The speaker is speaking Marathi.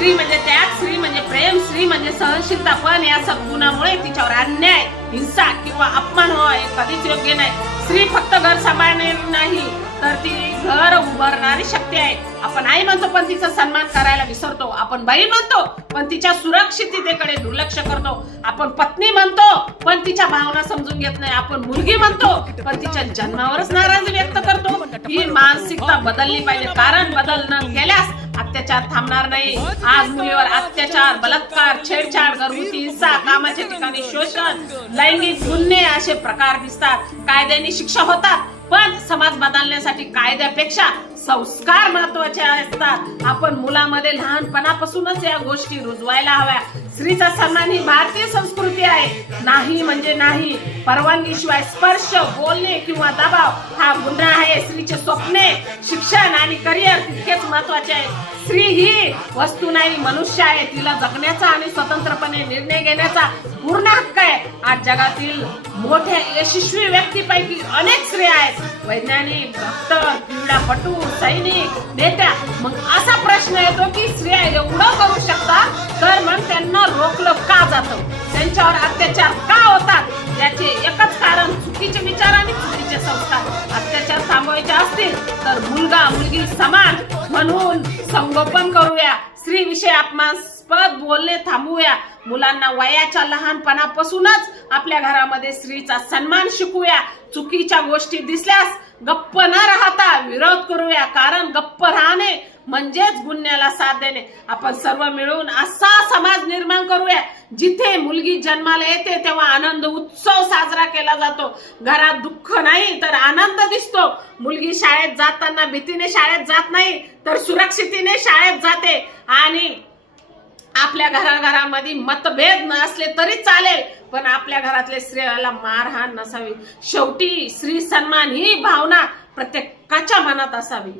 स्त्री म्हणजे त्याग, स्त्री म्हणजे प्रेम, स्त्री म्हणजे सहनशीलता. पण या सद्गुणामुळे तिच्यावर अन्याय, हिंसा किंवा अपमान हो हे कधीच योग्य नाही. स्त्री फक्त घर सांभाळणे नाही तर ती घर उभारणारी शक्ती आहे. आपण आई म्हणतो पण तिचा सन्मान करायला विसरतो. आपण बहीण म्हणतो पण तिच्या सुरक्षिततेकडे दुर्लक्ष करतो. आपण पत्नी म्हणतो पण तिच्या भावना समजून घेत नाही. आपण मुलगी म्हणतो पण तिच्या जन्मावरच नाराजी व्यक्त करतो. ही मानसिकता बदलली पाहिजे, कारण बदल न केल्यास अत्याचार थांबणार नाही. आज मुलीवर अत्याचार, बलात्कार, छेडछाड, घरगुती हिंसा, कामाच्या ठिकाणी शोषण, लैंगिक गुन्हे असे प्रकार दिसतात. कायद्याने शिक्षा होतात पण समाज बदलण्यासाठी कायद्यापेक्षा संस्कार महत्वाचे असतात. आपण मुलामध्ये लहानपणापासूनच या गोष्टी रुजवायला हव्या. स्त्रीचा सन्मान ही भारतीय संस्कृती आहे. नाही म्हणजे नाही, परवानगीशिवाय स्पर्श, बोलणे किंवा दबाव हा गुन्हा आहे. स्त्रीचे स्वप्ने, शिक्षण आणि करिअर तितकेच महत्वाचे आहे. स्त्री ही वस्तू नाही, मनुष्य आहे. तिला जगण्याचा आणि स्वतंत्रपणे निर्णय घेण्याचा पूर्ण हक्क आहे. आज जगातील मोठ्या यशस्वी व्यक्तीपैकी अनेक स्त्रिया आहेत. वैज्ञानिक, डॉक्टर, क्रीडापटू, सैनिक, नेत्या. मग असा प्रश्न येतो की स्त्रिया एवढं करू शकतात तर मग त्यांना रोखलं का जातं? त्यांच्यावर अत्याचार का होतात? याचे एकच कारण चुकीचे विचार आणि चुकीचे संस्कार. अत्याचार थांबवायचे असतील तर मुलगा मुलगी समान म्हणून संगोपन करूया. स्त्री विषयी अपमानास्पद बोलणे थांबवूया. मुलांना वयाच्या लहानपणापासूनच आपल्या घरामध्ये स्त्रीचा सन्मान शिकवूया. चुकीच्या गोष्टी दिसल्यास गप्प न राहता विरोध करूया, कारण गप्प राहणे म्हणजेच गुन्ह्याला साथ देणे. आपण सर्व मिळून असा समाज निर्माण करूया जिथे मुलगी जन्माला येते तेव्हा आनंद उत्सव साजरा केला जातो. घरात दुःख नाही तर आनंद दिसतो. मुलगी शाळेत जाताना भीतीने शाळेत जात नाही तर सुरक्षिततेने शाळेत जाते. आणि आपल्या घराघरामध्ये मतभेद नसले तरी चालेल पण आपल्या घरातल्या स्त्रियाला मारहाण नसावी. शेवटी स्त्री सन्मान ही भावना प्रत्येकाच्या मनात असावी.